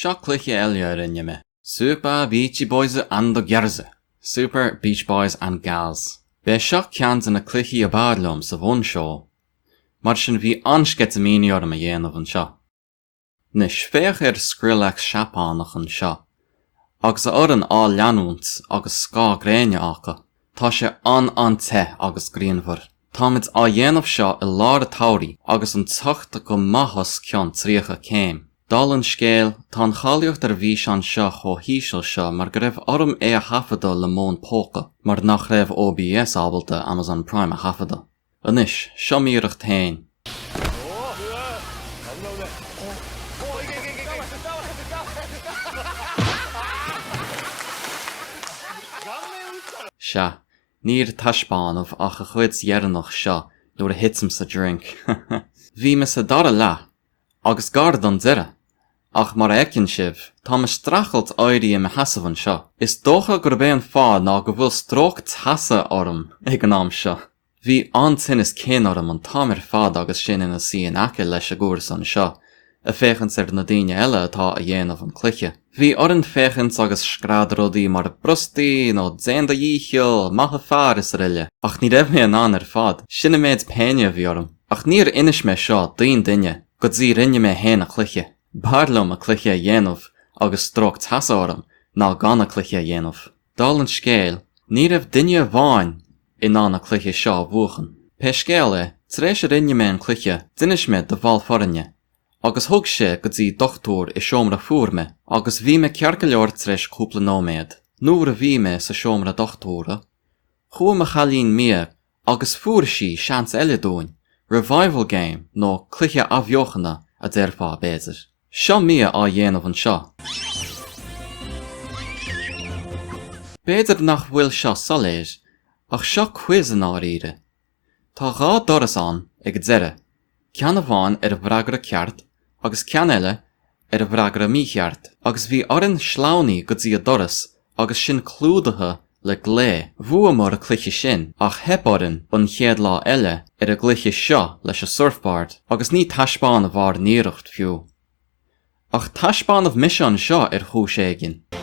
Seo cluiche Eile rinne me. Super Beachy Boys and the Gerze. Super Beach Boys and Gals. Be seo ceann na cluiche a bhadlumm sa bhunseó. Mar sin bhí an-sceitimíní orm a dhéanamh anseo. Nis féach Skrillex Seapánach anseo. Agus orann á leanúint agus scáth gréine acha. Tá sé an-te agus grianmhar. Táimid á dhéanamh seo I lár a todhraí agus an teocht go maithas ceann tríocha céim. Dal an scéal, tá an chailíocht bhí an seo cho híseal seo mar go raibh orm a hafada le món póca, mar nach raibh OBS ábalta Amazon Prime a hafada. Anis, seo míreach tain. Se, níor taispánmh ach a chuid dhéanamh seo nuair a hitsam sa drink. Bhí me sa dara le, agus gard an deire. Ach mar eicinn sibh, tá me strachelt éirí me hasamh an seo. Is dócha gur bé an fád ná go bhfuil stróch tasa orm ag an am seo. Bhí an-tinnis cén orm an táimir fád agus sin ina síon aice leis a gúras an seo. A féchans na daine eile atá a dhéanamh an cluiche. Bhí orann féchans agus scrádaródaí mar brustí nó déanda dícheol, maithe fearr is riile. Ach ní raibh mé an an fad, sinna méid péine bhí orm. Ach níor inis mé seo daon duine, go dtí rinne mé héin a cluiche. Bhadlumm a cluiche a dhéanamh agus stróch tasa orm ná gan a cluiche a dhéanamh. Dal an scéal, ní raibh duine bháin in an a cluiche seo bhuachan. Pe scéal tréis rinne mé an cluiche, dunis mé de bhall fhoireann. Agus thug sé go dtí dochtúr I seomra fuair me, agus bhí me cearca leor tréis cúpla nóméad. Nuair a bhí me sa seomra dochtúra, chua me chalín mia agus fuair sí seans eile dúin, revival game nó cluiche abheochanna a deirfá béidir. Seo mia á dhéanamh an seo. Béidir nach bhfuil seo soléir, ach seo cuid an áiríre. Tá gá doras an ag deire, ceann a bháin a bhreagra ceart, agus ceann eile a bhreagra mícheart, agus bhí orann slánaí go dtí a doras, agus sin clúdathe le glé, bhua mar a cluiche sin, ach heb orann an chéad lá eile a gluiche seo leis a surfboard, agus ní taispáin a bhar níireacht fiú. Ach taispáin a bhmiseán seo chúis éigin.